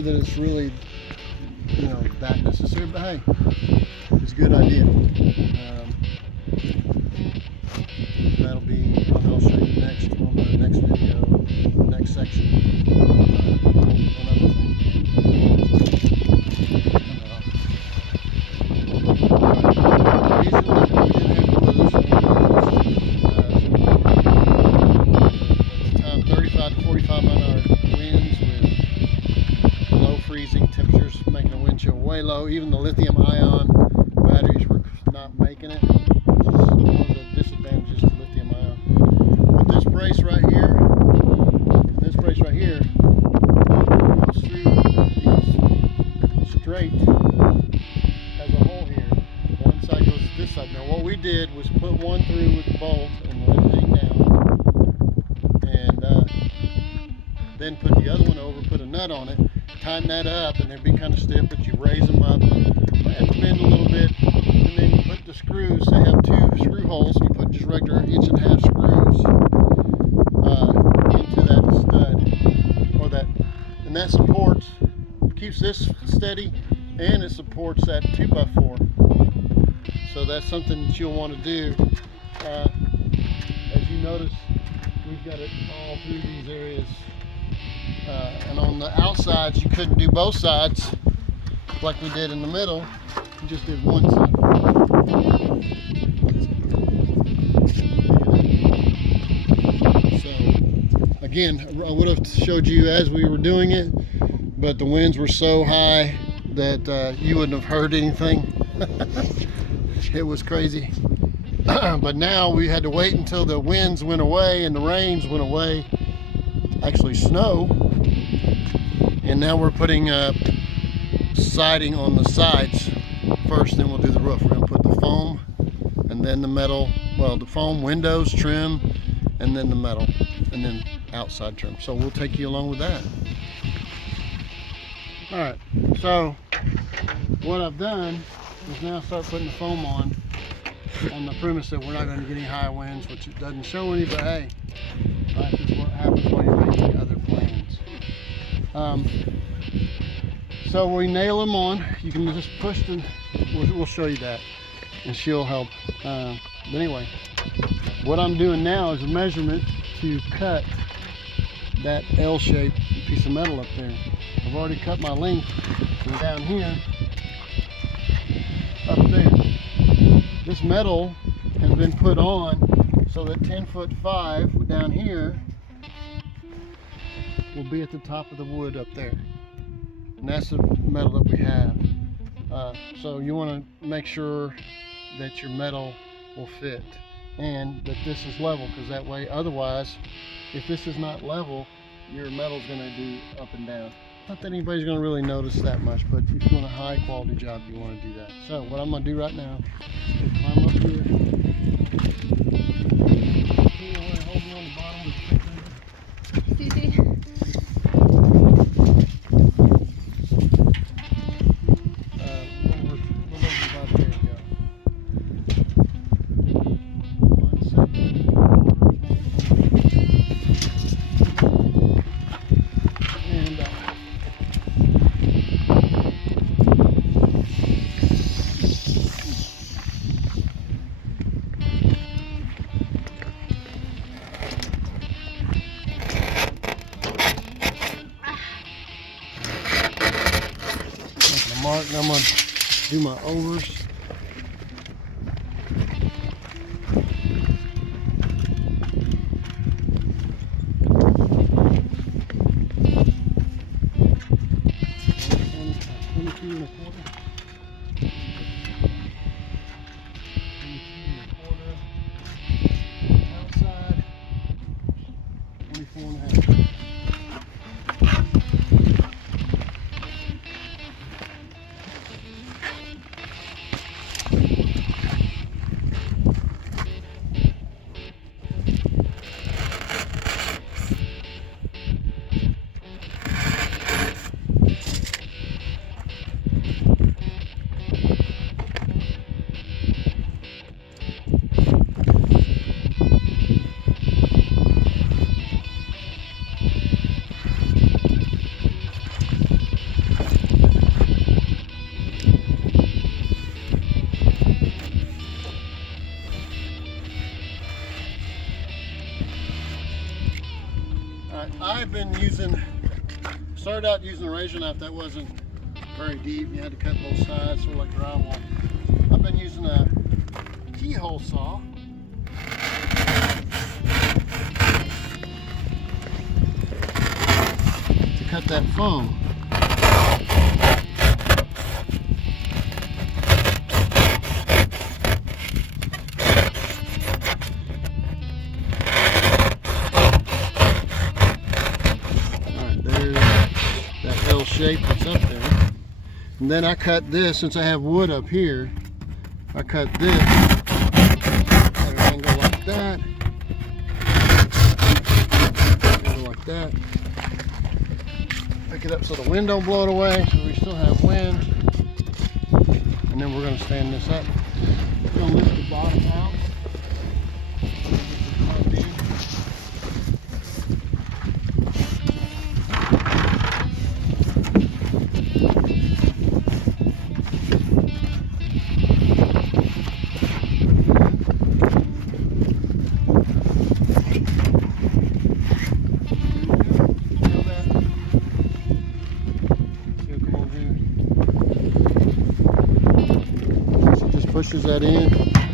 That it's really, you know, that necessary, but hey, it's a good idea. That'll be, I'll show you next on the next video, next section. Another thing. Time 35 to 45 mile-an-hour winds with low freezing temperatures, making the wind chill way low. Even the lithium-ion batteries were not making it, which is one of the disadvantages to lithium-ion. But this brace right here, goes through these straight, has a hole here. One side goes to this side. Now what we did was put one through with the bolt and let it hang down, and then put the other one over, put a nut on it, tighten that up, and they'd be kind of stiff, but you raise them up and bend a little bit, and then you put the screws. They have two screw holes, and you put just regular 1.5-inch screws into that stud, or that, and that supports, keeps this steady, and it supports that 2x4. So that's something that you'll want to do. As you notice, we've got it all through these areas. And on the outsides, you couldn't do both sides like we did in the middle. You just did one side. So, again, I would have showed you as we were doing it, but the winds were so high that you wouldn't have heard anything. It was crazy. But now we had to wait until the winds went away and the rains went away, actually snow. And now we're putting siding on the sides first, then we'll do the roof. We're going to put the foam and then the metal, well, the foam, windows, trim, and then the metal, and then outside trim. So we'll take you along with that. All right, so what I've done is now start putting the foam on the premise that we're not going to get any high winds, which it doesn't show any, but hey, life is what happens when you're making other plans. So we nail them on. You can just push them. We'll show you that, and she'll help. But anyway, what I'm doing now is a measurement to cut that L-shaped piece of metal up there. I've already cut my length from down here up there. This metal has been put on so that 10'5" down here will be at the top of the wood up there, and that's the metal that we have. So you want to make sure that your metal will fit and that this is level, because that way, otherwise, if this is not level, your metal's going to do up and down. Not that anybody's going to really notice that much, but if you want a high quality job, you want to do that. So what I'm going to do right now is climb up here. Hold me on the bottom with the Susie. Mark, and I'm going to do my overs. 22 1/4. 22 1/4. Outside, 24 1/2. I've been started out using a razor knife that wasn't very deep. You had to cut both sides, sort of like drywall. I've been using a keyhole saw. To cut that foam. Shape that's up there, and then I cut this. Since I have wood up here, I cut this at an angle like that, angle like that. Pick it up so the wind don't blow it away, so we still have wind. And then we're going to stand this up. We're going to lift the bottom out. Pushes that in.